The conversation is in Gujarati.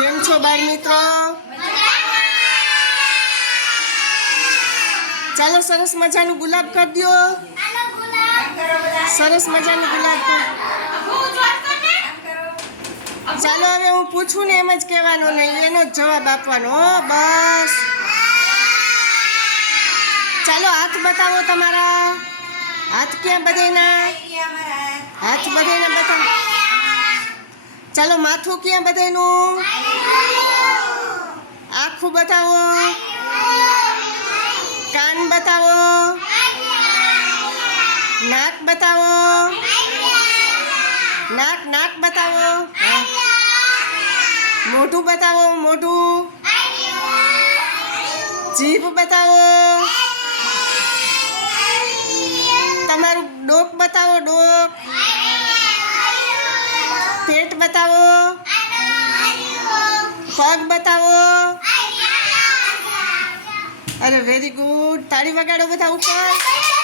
કેમ છો બાળ મિત્રો? ચાલો સરસ મજાનું ગુલાબ કરી દો. સરસ મજાનું ગુલાબ કર. ચાલો હવે હું પૂછું ને એમ જ કહેવાનું નહીં, એનો જ જવાબ આપવાનો. હો બસ. ચાલો હાથ બતાવો તમારા. હાથ ક્યાં બધાયના? હાથ બધાયના બતાવો. ચાલો માથું ક્યાં બધાયનું? આખું બતાવો. કાન બતાવો. નાક બતાવો. નાક બતાવો. મોઢું બતાવો. મોઢું. જીભ બતાવો. તમારું ડોક બતાવો. ડોક. પેટ બતાવો. પગ બતાવો. અરે વેરી ગુડ. તાળી વગાડો બધા ઉપર.